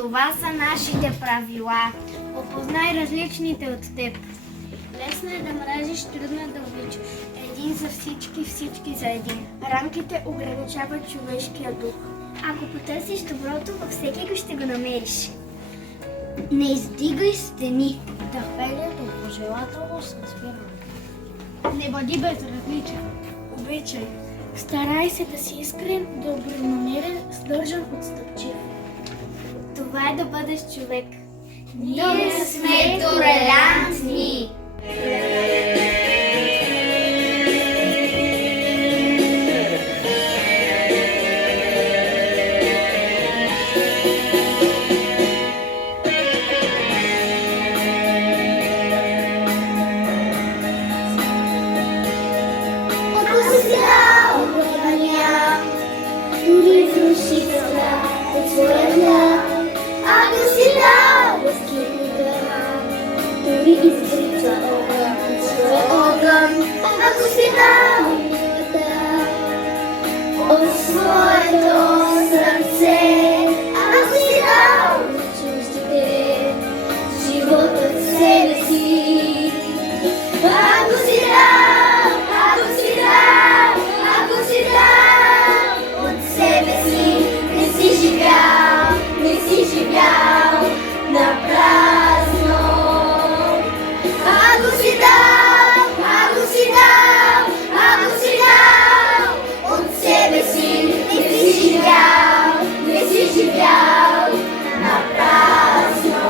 Това са нашите правила. Опознай различните от теб. Лесно е да мразиш, трудно е да обичаш. Един за всички, всички за един. Рамките ограничават човешкия дух. Ако потърсиш доброто, във всеки го ще го намериш. Не издигай стени. Търпението, пожелателност, разбиране. Не бъди безразличен. Обичай. Старай се да си искрен, добронамерен, сдържан, отстъпчив. Това е да бъдеш човек. Ние сме толерантни. Ако си дал от своето сърце, ако си дал на чуждите живот от себе си, ако си дал, ако си дал, ако си дал от себе си, не си живял, не си живял на празно. Ако си дал, ако си дал, ако си дал от себе си, не си живял, не си живял на празно.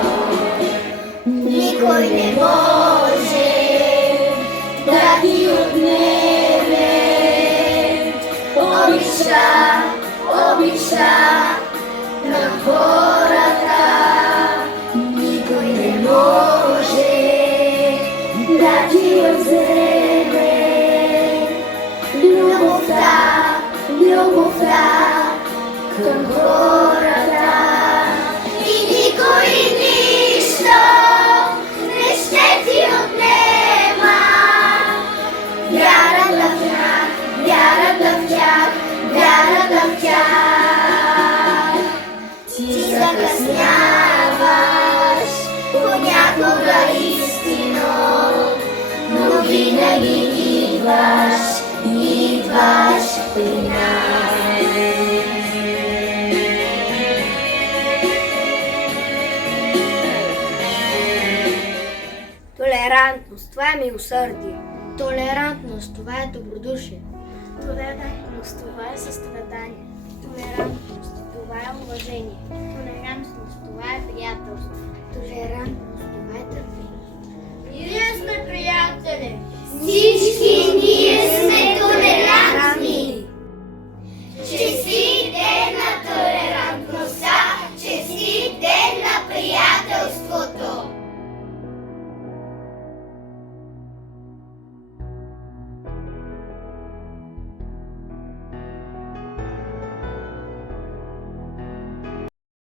Никой не може да ти отнеме обичта, обичта на хората. Никой не може да ти вземе любовта, любовта към хората. И никой нищо не ще ти отнема вярата в тях, вярата в тях, вярата в тях. Ти закъсняваш понякога истино, но винаги идваш, идваш при нас. Толерантност, това е милосърдие. Толерантност, това е добродушие. Толерантност, това е състрадание. Толерантност, това е уважение.